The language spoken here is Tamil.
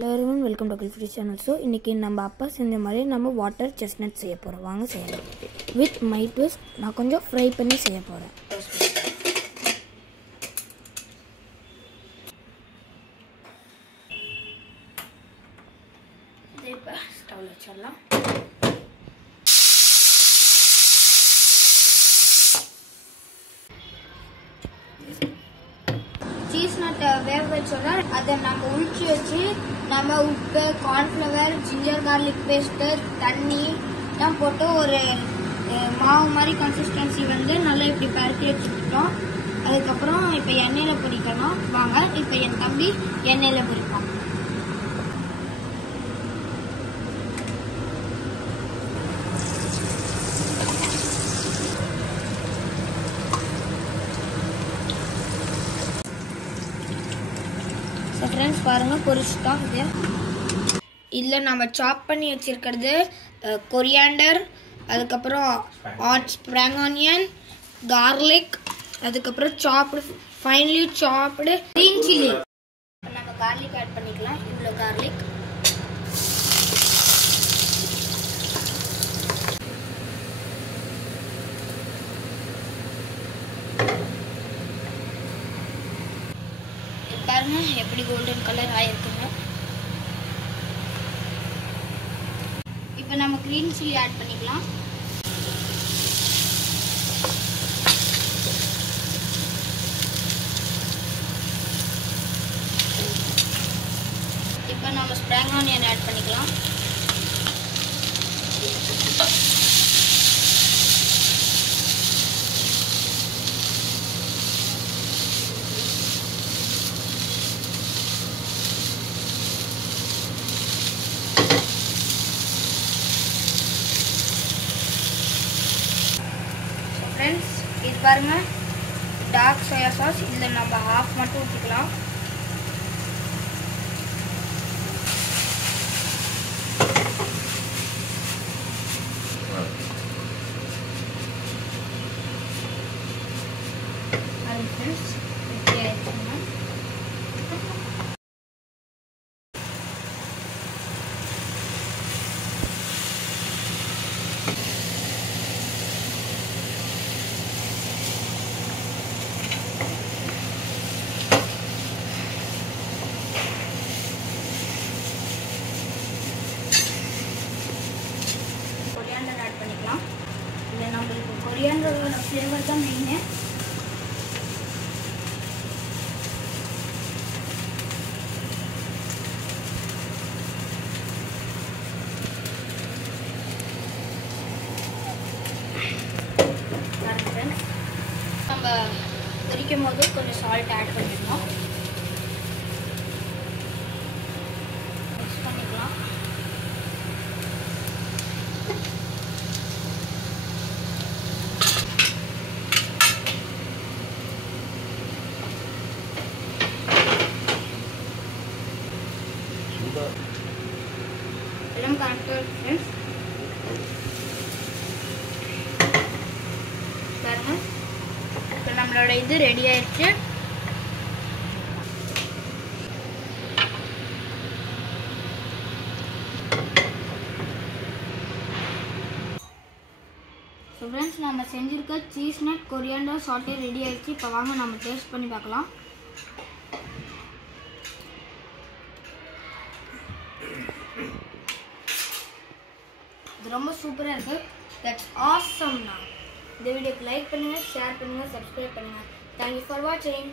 Hello everyone, welcome to Agri channel. So இன்னைக்கு நம்ம அப்பா செஞ்ச மாதிரி நம்ம வாட்டர் செஸ்ட்நட் செய்ய போறோம். வாங்க செய்யலாம். With my twist நான் கொஞ்சம் ஃப்ரை பண்ணி செய்ய போறேன். இப்போ ஸ்டவ்ல வச்சிரலாம். चीज़नट वेव वचोना अद நம்ம உளிச்சு வச்சு நம்ம உப்பு கார்ன்ஃப்ளவர் ஜிஞ்சர் garlic paste தண்ணி எல்லாம் போட்டு ஒரு மாவு மாதிரி கன்சிஸ்டன்சி வந்து நல்லா இப்படி பரட்டி வச்சுட்டோம். அதுக்கு அப்புறம் இப்போ எண்ணெயில பொரிக்கணும். வாங்க இப்போ என் தம்பி எண்ணெயில பொரிப்பான். फ्रेंड्स பாருங்க பொரிச்சிட்டோம். இதுல நம்ம சாப் பண்ணி வச்சிருக்கிறது கொரியாண்டர், அதுக்கு அப்புறம் ஸ்ப்ரிங் ஆனியன், garlic, அதுக்கு அப்புறம் சாப்டு ஃபைனலி சாப்டு கிரீன் சில்லி. நம்ம garlic ஆட் பண்ணிக்கலாம். இவ்ளோ garlic பாருங்க எப்படி கோல்டன் கலர் ஆயிருக்குங்க. இப்போ நம்ம கிரீன் சில்லி ஆட் பண்ணிக்கலாம். இப்போ நம்ம ஸ்ப்ரிங் ஆனியன் ஆட் பண்ணிக்கலாம். फ्रेंड्स இது பாருங்க டார்க் சோயா சாஸ். இதுல நம்ம half மட்டும் ஊத்திக்கலாம். அது फ्रेंड्स ரெடி ஆயிடுச்சு. கொரியாண்டர் ஆட் பண்ணிக்கலாம். இல்ல நம்மளுக்கு கொரியாண்டரோட ஃப்ளேவர் தான் மெயின். நம்ம பொரிக்கும் போது கொஞ்சம் சால்ட் ஆட் பண்ணிடணும். மிக்ஸ் பண்ணிக்கலாம். எல்லாம் கரெக்டாக ஃப்ரெண்ட்ஸ் பாருங்க. இப்போ நம்மளோட இது ரெடி ஆயிடுச்சு. ஸோ ஃப்ரெண்ட்ஸ் நம்ம செஞ்சுருக்க சீஸ்நட் கொரியாண்டர் சாட்டே ரெடி ஆயிடுச்சு. இப்போ வாங்க நம்ம டேஸ்ட் பண்ணி பார்க்கலாம். இது ரொம்ப சூப்பராக இருக்குது. தட்ஸ் ஆசம்னா. இந்த வீடியோக்கு லைக் பண்ணுங்கள், ஷேர் பண்ணுங்கள், சப்ஸ்கிரைப் பண்ணுங்கள். தேங்க்யூ ஃபார் வாட்சிங்.